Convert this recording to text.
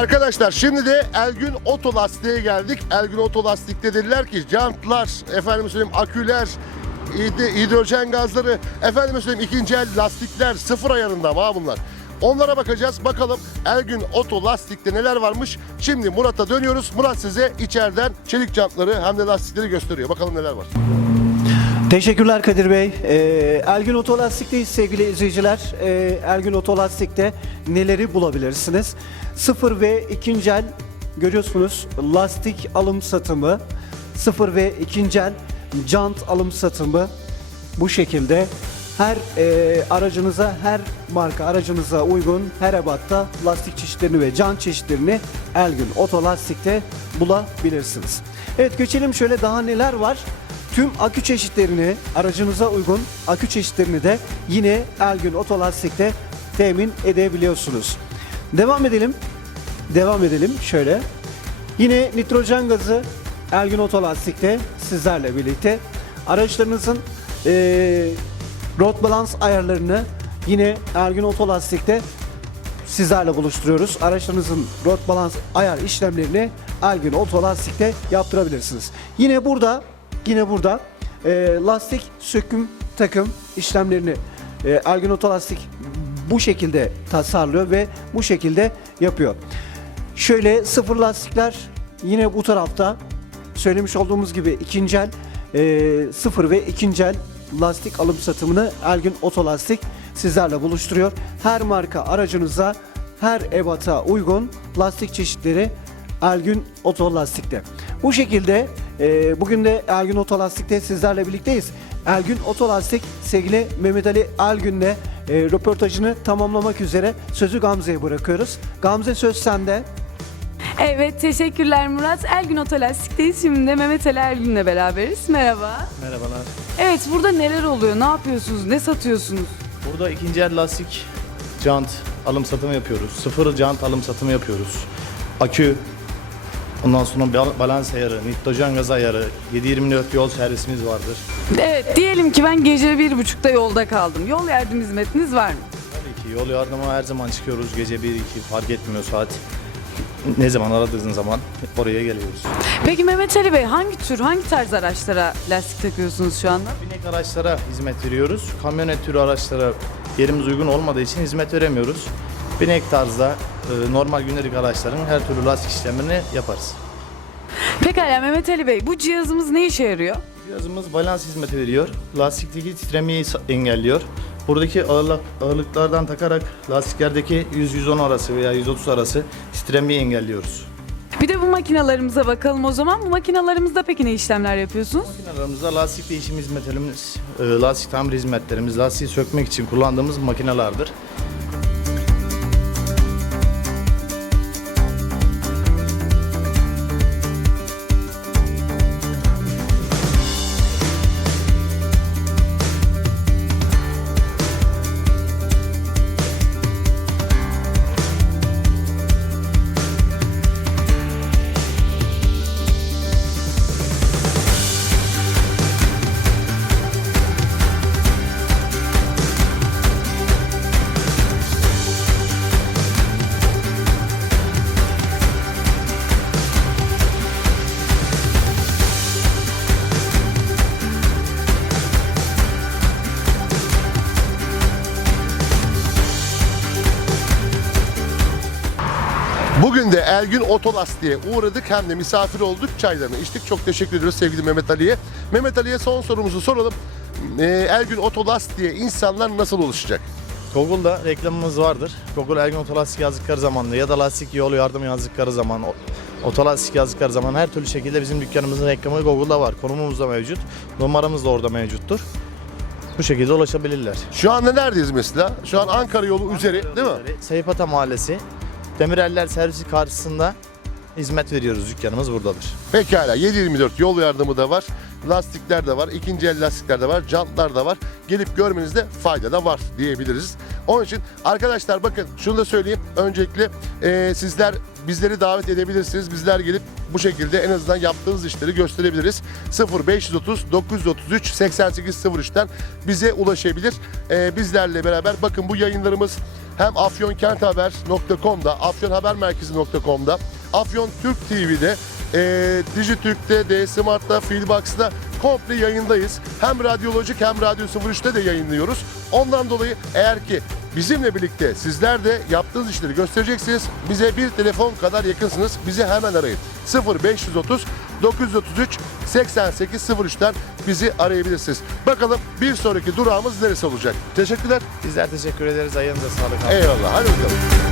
Arkadaşlar şimdi de Elgün Otolastik'e geldik. Elgün Otolastik'te dediler ki jantlar, efendim söyleyeyim aküler, hid- hidrojen gazları, efendim söyleyeyim ikinci el lastikler sıfır ayarında var bunlar. Onlara bakacağız. Bakalım Elgün Otolastik'te neler varmış. Şimdi Murat'a dönüyoruz. Murat size içeriden çelik jantları hem de lastikleri gösteriyor. Bakalım neler var. Teşekkürler Kadir Bey. Ee, Elgün Otolastik'teyiz sevgili izleyiciler. Ee, Elgün Otolastik'te neleri bulabilirsiniz? Sıfır ve ikinci el görüyorsunuz lastik alım satımı, sıfır ve ikinci el jant alım satımı bu şekilde. Her e, aracınıza, her marka aracınıza uygun her ebatta lastik çeşitlerini ve jant çeşitlerini Elgün Otolastik'te bulabilirsiniz. Evet geçelim şöyle daha neler var. Tüm akü çeşitlerini aracınıza uygun akü çeşitlerini de yine Elgün Otolastik'te temin edebiliyorsunuz. Devam edelim. Devam edelim şöyle. Yine nitrojen gazı Elgün Otolastik'te sizlerle birlikte. Araçlarınızın eee road balans ayarlarını yine Ergün Otolastik'te sizlerle buluşturuyoruz. Araçlarınızın road balans ayar işlemlerini Ergün Otolastik'te yaptırabilirsiniz. Yine burada yine burada e, lastik söküm takım işlemlerini e, Ergün Otolastik bu şekilde tasarlıyor ve bu şekilde yapıyor. Şöyle sıfır lastikler yine bu tarafta söylemiş olduğumuz gibi ikinci el e, sıfır ve ikinci el lastik alım satımını Elgin Otolastik sizlerle buluşturuyor. Her marka aracınıza her ebata uygun lastik çeşitleri Elgin Otolastik'te. Bu şekilde e, bugün de Elgin Otolastik'te sizlerle birlikteyiz. Elgin Otolastik sevgili Mehmet Ali Elgün'le e, röportajını tamamlamak üzere sözü Gamze'ye bırakıyoruz. Gamze söz sende. Evet teşekkürler Murat. Elgün Otolastik'teyiz. Şimdi de Mehmet Ali Ergün'le beraberiz. Merhaba. Merhabalar. Evet burada neler oluyor? Ne yapıyorsunuz? Ne satıyorsunuz? Burada ikinci el lastik jant alım satımı yapıyoruz. Sıfır jant alım satımı yapıyoruz. Akü, ondan sonra bal- balans ayarı, nitrojen gaz ayarı, 7-24 yol servisimiz vardır. Evet diyelim ki ben gece bir buçukta yolda kaldım. Yol yardım hizmetiniz var mı? Tabii ki yol yardımı her zaman çıkıyoruz. Gece 1-2 fark etmiyor saat. Ne zaman aradığın zaman oraya geliyoruz. Peki Mehmet Ali Bey hangi tür, hangi tarz araçlara lastik takıyorsunuz şu anda? Binek araçlara hizmet veriyoruz. Kamyonet türü araçlara yerimiz uygun olmadığı için hizmet veremiyoruz. Binek tarzda normal gündelik araçların her türlü lastik işlemini yaparız. Pekala Mehmet Ali Bey bu cihazımız ne işe yarıyor? Cihazımız balans hizmeti veriyor. Lastikteki titremeyi engelliyor. Buradaki ağırlık, ağırlıklardan takarak lastiklerdeki 100-110 arası veya 130 arası titremeyi engelliyoruz. Bir de bu makinalarımıza bakalım o zaman. Bu makinalarımızda peki ne işlemler yapıyorsunuz? Makinelerimize lastik değişim hizmetlerimiz, e, lastik tamir hizmetlerimiz, lastiği sökmek için kullandığımız makinelerdir. Bugün de Elgün Otolastik'e uğradık hem de misafir olduk. Çaylarını içtik. Çok teşekkür ediyoruz sevgili Mehmet Ali'ye. Mehmet Ali'ye son sorumuzu soralım. Ee, Elgün Otolastik'e insanlar nasıl ulaşacak? Google'da reklamımız vardır. Google Ergun Otolastik yazdıkları zaman ya da lastik yol yardım yazdıkları zaman, otolastik yazdıkları zaman her türlü şekilde bizim dükkanımızın reklamı Google'da var. Konumumuz da mevcut. Numaramız da orada mevcuttur. Bu şekilde ulaşabilirler. Şu anda neredeyiz mesela? Şu an Ankara yolu üzeri değil mi? Seyfata Mahallesi, Demireller servisi karşısında hizmet veriyoruz. Dükkanımız buradadır. Pekala 724 yol yardımı da var. Lastikler de var. ikinci el lastikler de var. Jantlar da var. Gelip görmenizde fayda da var diyebiliriz. Onun için arkadaşlar bakın şunu da söyleyeyim. Öncelikle eee, sizler bizleri davet edebilirsiniz. Bizler gelip bu şekilde en azından yaptığınız işleri gösterebiliriz. 0530 933 8803'ten bize ulaşabilir. Eee, bizlerle beraber bakın bu yayınlarımız hem afyonkenthaber.com'da, afyonhabermerkezi.com'da, Afyon Türk TV'de, e, Dijitürk'te, D Smart'ta, Filbox'ta komple yayındayız. Hem radyolojik hem Radyo 03'te de yayınlıyoruz. Ondan dolayı eğer ki bizimle birlikte sizler de yaptığınız işleri göstereceksiniz. Bize bir telefon kadar yakınsınız. Bizi hemen arayın. 0530 933 8803'ten bizi arayabilirsiniz. Bakalım bir sonraki durağımız neresi olacak? Teşekkürler. Bizler teşekkür ederiz. Ayağınıza sağlık. abi. Eyvallah. Hadi bakalım.